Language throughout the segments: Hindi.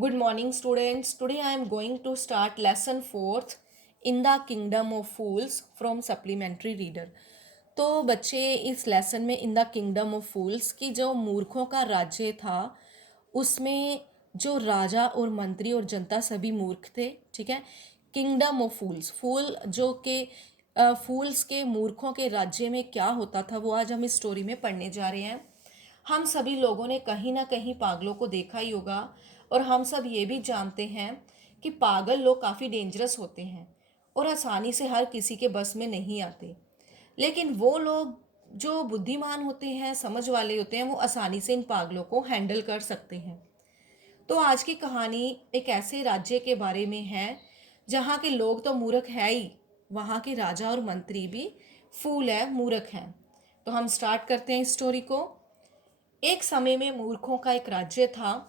Good morning, students. Today I am going to start lesson 4th in the Kingdom of Fools from Supplementary Reader. तो बच्चे इस लेसन में इन द किंगडम ऑफ फूल्स की जो मूर्खों का राज्य था उसमें जो राजा और मंत्री और जनता सभी मूर्ख थे। ठीक है। किंगडम ऑफ फूल्स, फूल जो के फूल्स के मूर्खों के राज्य में क्या होता था वो आज हम इस स्टोरी में पढ़ने जा रहे हैं। हम सभी लोगों ने कहीं ना कहीं पागलों को देखा ही होगा और हम सब ये भी जानते हैं कि पागल लोग काफ़ी डेंजरस होते हैं और आसानी से हर किसी के बस में नहीं आते। लेकिन वो लोग जो बुद्धिमान होते हैं, समझ वाले होते हैं, वो आसानी से इन पागलों को हैंडल कर सकते हैं। तो आज की कहानी एक ऐसे राज्य के बारे में है जहाँ के लोग तो मूर्ख है ही, वहाँ के राजा और मंत्री भी फूल है, मूर्ख हैं। तो हम स्टार्ट करते हैं इस स्टोरी को। एक समय में मूर्खों का एक राज्य था।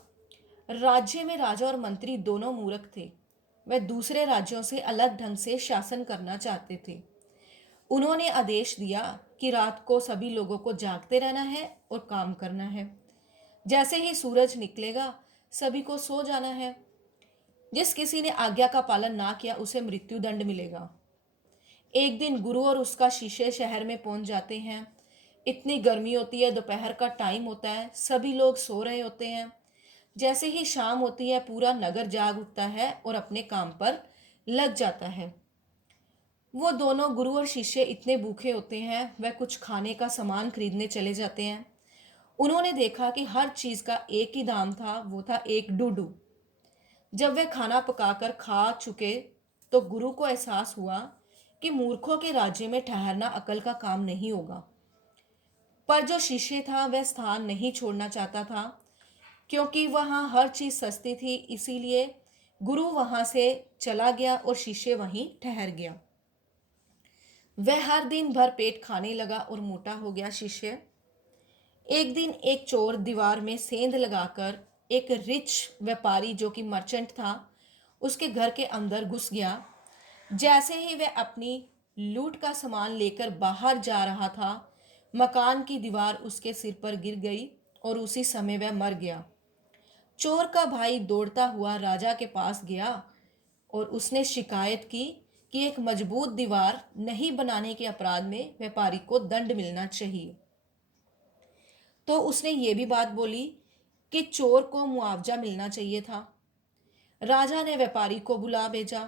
राज्य में राजा और मंत्री दोनों मूर्ख थे। वे दूसरे राज्यों से अलग ढंग से शासन करना चाहते थे। उन्होंने आदेश दिया कि रात को सभी लोगों को जागते रहना है और काम करना है। जैसे ही सूरज निकलेगा सभी को सो जाना है। जिस किसी ने आज्ञा का पालन ना किया उसे मृत्यु दंड मिलेगा। एक दिन गुरु और उसका शिष्य शहर में पहुंच जाते हैं। इतनी गर्मी होती है, दोपहर का टाइम होता है, सभी लोग सो रहे होते हैं। जैसे ही शाम होती है पूरा नगर जाग उठता है और अपने काम पर लग जाता है। वो दोनों गुरु और शिष्य इतने भूखे होते हैं वह कुछ खाने का सामान खरीदने चले जाते हैं। उन्होंने देखा कि हर चीज का एक ही दाम था, वो था एक डूडू। जब वे खाना पकाकर खा चुके तो गुरु को एहसास हुआ कि मूर्खों के राज्य में ठहरना अकल का काम नहीं होगा। पर जो शिष्य था वह स्थान नहीं छोड़ना चाहता था, क्योंकि वहाँ हर चीज सस्ती थी। इसीलिए गुरु वहां से चला गया और शिष्य वहीं ठहर गया। वह हर दिन भर पेट खाने लगा और मोटा हो गया। शिष्य एक दिन एक चोर दीवार में सेंध लगाकर एक रिच व्यापारी जो कि मर्चेंट था उसके घर के अंदर घुस गया। जैसे ही वह अपनी लूट का सामान लेकर बाहर जा रहा था मकान की दीवार उसके सिर पर गिर गई और उसी समय वह मर गया। चोर का भाई दौड़ता हुआ राजा के पास गया और उसने शिकायत की कि एक मजबूत दीवार नहीं बनाने के अपराध में व्यापारी को दंड मिलना चाहिए। तो उसने ये भी बात बोली कि चोर को मुआवजा मिलना चाहिए था। राजा ने व्यापारी को बुला भेजा,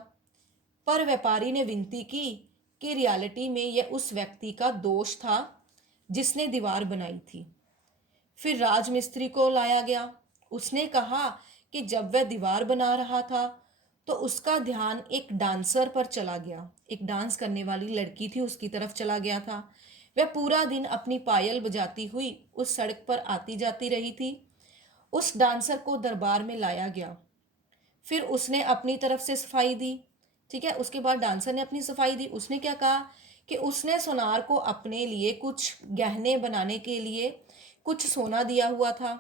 पर व्यापारी ने विनती की कि रियलिटी में यह उस व्यक्ति का दोष था जिसने दीवार बनाई थी। फिर राजमिस्त्री को लाया गया। उसने कहा कि जब वह दीवार बना रहा था तो उसका ध्यान एक डांसर पर चला गया। एक डांस करने वाली लड़की थी उसकी तरफ चला गया था। वह पूरा दिन अपनी पायल बजाती हुई उस सड़क पर आती जाती रही थी। उस डांसर को दरबार में लाया गया। फिर उसने अपनी तरफ से सफाई दी। ठीक है। उसके बाद डांसर ने अपनी सफाई दी। उसने क्या कहा कि उसने सोनार को अपने लिए कुछ गहने बनाने के लिए कुछ सोना दिया हुआ था।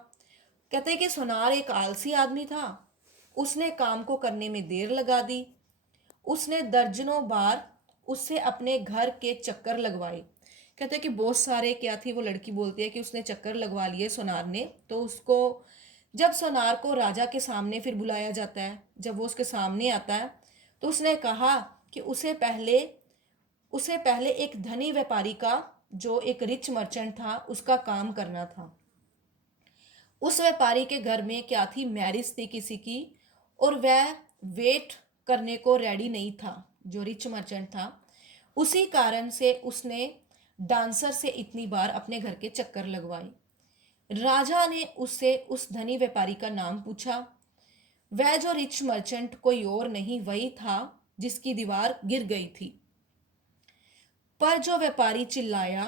कहते हैं कि सोनार एक आलसी आदमी था। उसने काम को करने में देर लगा दी। उसने दर्जनों बार उससे अपने घर के चक्कर लगवाए। कहते हैं कि बहुत सारे, क्या थी वो लड़की बोलती है कि उसने चक्कर लगवा लिए सोनार ने। तो उसको जब सोनार को राजा के सामने फिर बुलाया जाता है, जब वो उसके सामने आता है तो उसने कहा कि उसे पहले एक धनी व्यापारी का, जो एक रिच मर्चेंट था, उसका काम करना था। उस व्यापारी के घर में क्या थी, मैरिज थी किसी की, और वह वेट करने को रेडी नहीं था, जो रिच मर्चेंट था। उसी कारण से उसने डांसर से इतनी बार अपने घर के चक्कर लगवाए। राजा ने उससे उस धनी व्यापारी का नाम पूछा। वह जो रिच मर्चेंट कोई और नहीं, वही था जिसकी दीवार गिर गई थी। पर जो व्यापारी चिल्लाया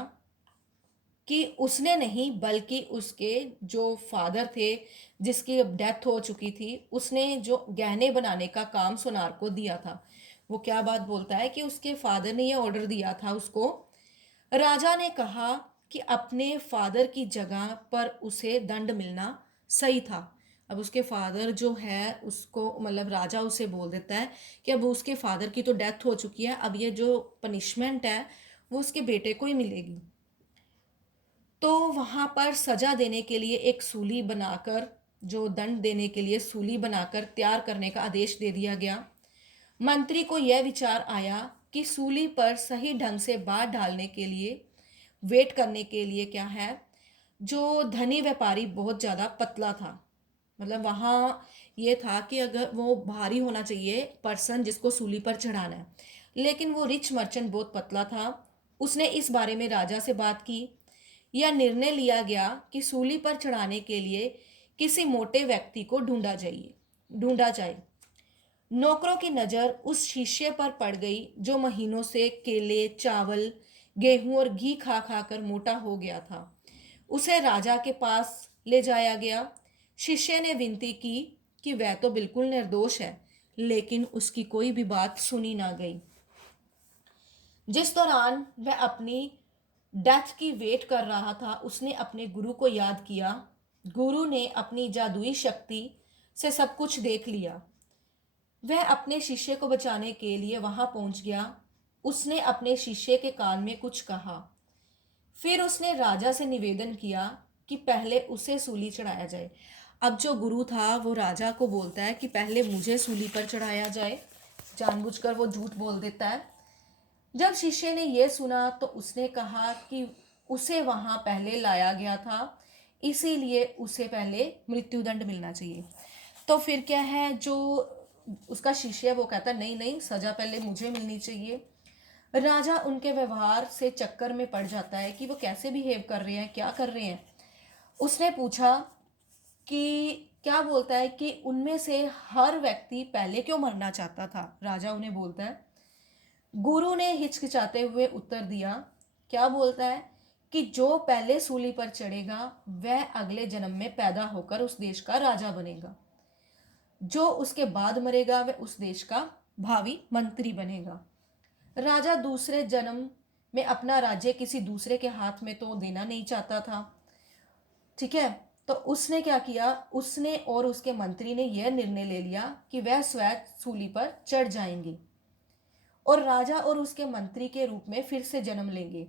कि उसने नहीं, बल्कि उसके जो फादर थे जिसकी अब डेथ हो चुकी थी, उसने जो गहने बनाने का काम सोनार को दिया था। वो क्या बात बोलता है कि उसके फादर ने यह ऑर्डर दिया था उसको। राजा ने कहा कि अपने फादर की जगह पर उसे दंड मिलना सही था। अब उसके फादर जो है उसको, मतलब राजा उसे बोल देता है कि अब उसके फादर की तो डेथ हो चुकी है, अब ये जो पनिशमेंट है वो उसके बेटे को ही मिलेगी। तो वहां पर सजा देने के लिए एक सूली बनाकर जो दंड देने के लिए सूली बनाकर तैयार करने का आदेश दे दिया गया। मंत्री को यह विचार आया कि सूली पर सही ढंग से बात डालने के लिए वेट करने के लिए क्या है, जो धनी व्यापारी बहुत ज़्यादा पतला था। मतलब वहाँ ये था कि अगर वो भारी होना चाहिए पर्सन जिसको सूली पर चढ़ाना है, लेकिन वो रिच मर्चेंट बहुत पतला था। उसने इस बारे में राजा से बात की। यह निर्णय लिया गया कि सूली पर चढ़ाने के लिए किसी मोटे व्यक्ति को ढूंढा जाए। नौकरों की नज़र उस शिष्य पर पड़ गई जो महीनों से केले, चावल, गेहूं और घी खा खा कर मोटा हो गया था। उसे राजा के पास ले जाया गया। शिष्य ने विनती की कि वह तो बिल्कुल निर्दोष है, लेकिन उसकी कोई भी बात सुनी ना गई। जिस दौरान वह अपनी डेथ की वेट कर रहा था, उसने अपने गुरु को याद किया। गुरु ने अपनी जादुई शक्ति से सब कुछ देख लिया। वह अपने शिष्य को बचाने के लिए वहां पहुंच गया। उसने अपने शिष्य के कान में कुछ कहा। फिर उसने राजा से निवेदन किया कि पहले उसे सूली चढ़ाया जाए। अब जो गुरु था वो राजा को बोलता है कि पहले मुझे सूली पर चढ़ाया जाए। जानबूझकर वो झूठ बोल देता है। जब शिष्य ने यह सुना तो उसने कहा कि उसे वहां पहले लाया गया था, इसीलिए उसे पहले मृत्युदंड मिलना चाहिए। तो फिर क्या है, जो उसका शिष्य है वो कहता है नहीं नहीं, सजा पहले मुझे मिलनी चाहिए। राजा उनके व्यवहार से चक्कर में पड़ जाता है कि वो कैसे बिहेव कर रहे हैं, क्या कर रहे हैं। उसने पूछा कि क्या बोलता है कि उनमें से हर व्यक्ति पहले क्यों मरना चाहता था। राजा उन्हें बोलता है। गुरु ने हिचकिचाते हुए उत्तर दिया। क्या बोलता है कि जो पहले सूली पर चढ़ेगा वह अगले जन्म में पैदा होकर उस देश का राजा बनेगा। जो उसके बाद मरेगा वह उस देश का भावी मंत्री बनेगा। राजा दूसरे जन्म में अपना राज्य किसी दूसरे के हाथ में तो देना नहीं चाहता था। ठीक है, तो उसने क्या किया, उसने और उसके मंत्री ने यह निर्णय ले लिया कि वह स्वयं सूली पर चढ़ जाएंगे और राजा और उसके मंत्री के रूप में फिर से जन्म लेंगे।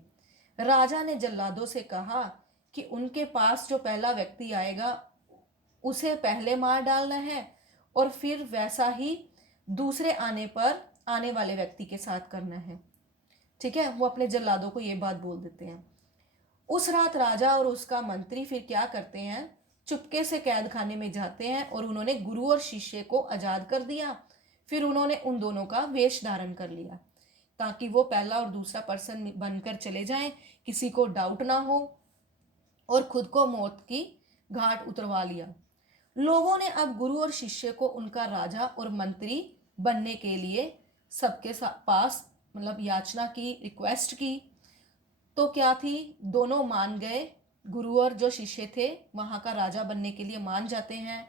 राजा ने जल्लादों से कहा कि उनके पास जो पहला व्यक्ति आएगा उसे पहले मार डालना है और फिर वैसा ही दूसरे आने वाले व्यक्ति के साथ करना है। ठीक है, वो अपने जल्लादों को ये बात बोल देते हैं। उस रात राजा और उसका मंत्री फिर क्या करते हैं, चुपके से कैद खाने में जाते हैं और उन्होंने गुरु और शिष्य को आजाद कर दिया। फिर उन्होंने उन दोनों का वेश धारण कर लिया ताकि वो पहला और दूसरा पर्सन बनकर चले जाएं, किसी को डाउट ना हो, और खुद को मौत की घाट उतरवा लिया। लोगों ने अब गुरु और शिष्य को उनका राजा और मंत्री बनने के लिए सबके पास मतलब याचना की, रिक्वेस्ट की। तो क्या थी, दोनों मान गए। गुरु और जो शिष्य थे वहाँ का राजा बनने के लिए मान जाते हैं।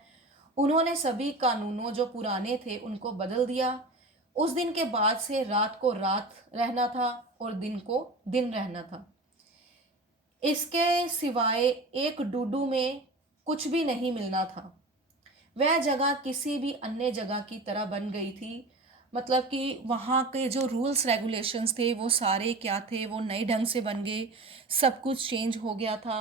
उन्होंने सभी कानूनों जो पुराने थे उनको बदल दिया। उस दिन के बाद से रात को रात रहना था और दिन को दिन रहना था। इसके सिवाय एक डूडू में कुछ भी नहीं मिलना था। वह जगह किसी भी अन्य जगह की तरह बन गई थी। मतलब कि वहाँ के जो रूल्स रेगुलेशंस थे वो सारे क्या थे, वो नए ढंग से बन गए। सब कुछ चेंज हो गया था।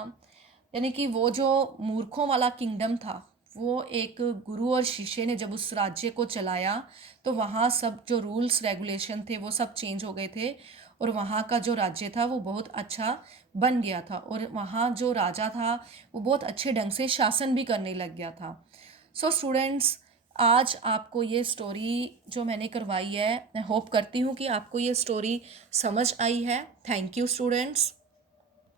यानी कि वो जो मूर्खों वाला किंगडम था, वो एक गुरु और शिष्य ने जब उस राज्य को चलाया तो वहाँ सब जो रूल्स रेगुलेशन थे वो सब चेंज हो गए थे और वहाँ का जो राज्य था वो बहुत अच्छा बन गया था और वहाँ जो राजा था वो बहुत अच्छे ढंग से शासन भी करने लग गया था। सो स्टूडेंट्स, आज आपको ये स्टोरी जो मैंने करवाई है, मैं होप करती हूँ कि आपको ये स्टोरी समझ आई है। Thank you students.